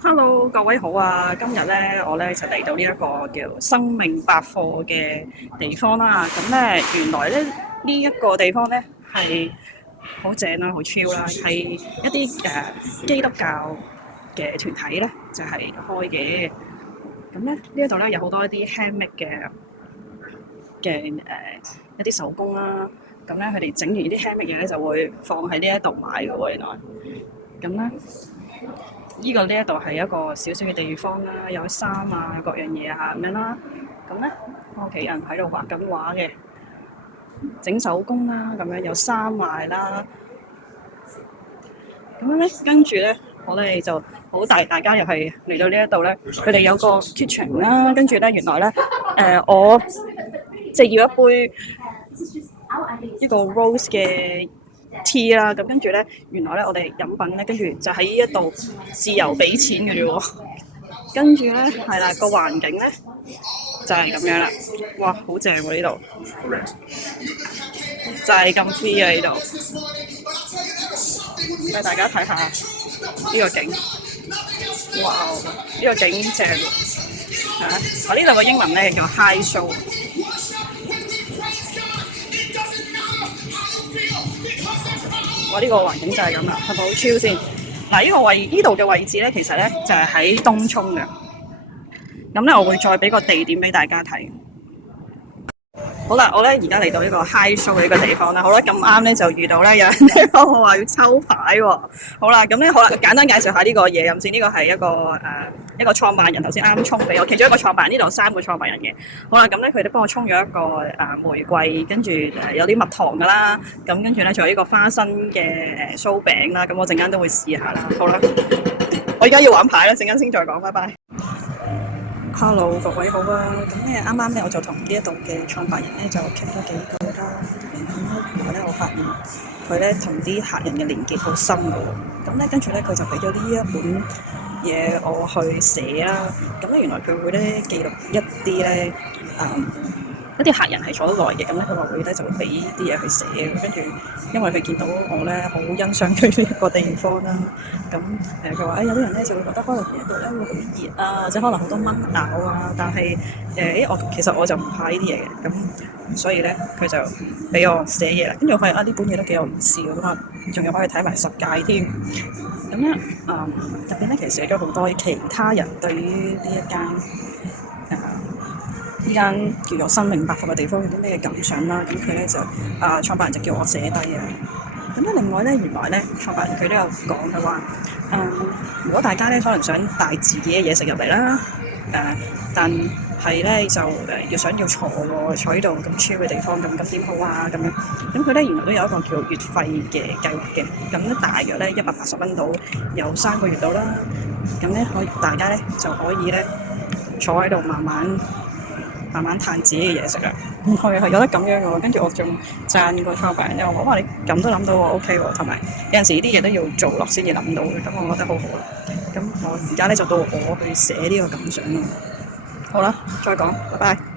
Hello，各位好啊！今日咧，我咧就嚟到呢一個叫生命百貨嘅地方啦。咁咧，原來咧呢一個地方咧係好正啦，好 chill 啦，係一啲基督教嘅團體咧就係開嘅。咁咧呢一度咧有好多一啲 handmade 嘅一啲手工啦。咁咧佢哋整完啲 handmade 嘢咧就會放喺呢一度賣嘅喎，原來。咁咧。呢一度係一個小小嘅地方啦，有衫啊，各樣嘢啊咁樣啦。咁咧，我屋企人喺度畫緊畫嘅，整手工啦，咁樣有衫賣啦。咁樣咧，跟住咧，我哋就好大家又係嚟到呢一度咧，佢哋有個 kitchen 啦，跟住咧，原來咧，我即係要一杯呢個 rose 嘅 tea 啦，咁跟住咧，原來咧我哋飲品咧，跟住就喺呢一度自由俾錢嘅啫喎。跟住咧係啦，個環境咧就係咁樣啦。哇，好正喎呢度，就係咁 free 啊呢度，俾大家睇下呢個景。哇，呢個景正嚇！我呢度嘅英文咧叫 high show。我呢個環境就係咁啦，係咪好超先？嗱，呢度嘅位置咧，其實咧就係喺東涌嘅。咁咧，我會再俾個地點俾大家睇。好啦，我咧而家嚟到呢個 high show 嘅呢個地方啦。好啦，咁啱咧就遇到咧有人咧幫我話要抽牌喎。好啦，咁咧好啦，簡單介紹下呢個嘢咁先。呢個係一個創辦人，頭先啱沖俾我，其中一個創辦人，呢度有3個創辦人嘅。好啦，咁咧佢哋幫我沖咗一個玫瑰，跟住有啲蜜糖噶啦，咁跟住咧仲有呢個花生嘅酥餅啦。咁我陣間都會試下啦。好啦，我而家要玩牌啦，陣間先再講，拜拜。Hello，各位好啊！咁咧啱啱咧我就同呢一度嘅創辦人咧就傾咗幾句啦。咁原來咧我發現佢咧同啲客人嘅連結好深嘅喎。咁咧跟住咧佢就俾咗呢一本嘢我去寫啦。咁咧原來佢會咧記錄一啲咧一啲客人係坐得耐嘅，咁咧佢話會咧就會俾啲嘢去寫，跟住因為佢見到我咧好欣賞佢呢一個地方啦，咁佢話有啲人咧就會覺得可能呢度咧會好熱啊，或者可能好多蚊咬啊，但係其實我就唔怕呢啲嘢嘅，咁所以咧佢就俾我寫嘢啦，跟住我發現呢本嘢都幾有意思嘅，咁啊仲有可以睇埋十誡添，咁咧入邊咧其實寫咗好多其他人對於呢一間呢間叫做生命百貨嘅地方有啲咩感想啦？咁佢咧就創辦人就叫我寫低啊。咁咧另外咧，原來咧創辦人佢都有講嘅話，如果大家咧可能想帶自己嘅嘢食入嚟啦，但係咧就要坐喎，坐呢度咁 chill 嘅地方，咁點好啊？咁樣咁佢咧原來都有一個叫月費嘅計劃嘅，咁咧大約咧180蚊到，有3個月到啦。咁咧大家咧就可以咧坐喺度慢慢嘆自己嘅嘢食啊！係有得咁樣嘅喎，跟住我仲讚個創辦人，我話你咁都諗到喎，OK 喎，同埋有陣時啲嘢都要做落先至諗到嘅，咁我覺得好好啦。咁我而家咧就到我去寫呢個感想啦。好啦，再講，拜拜。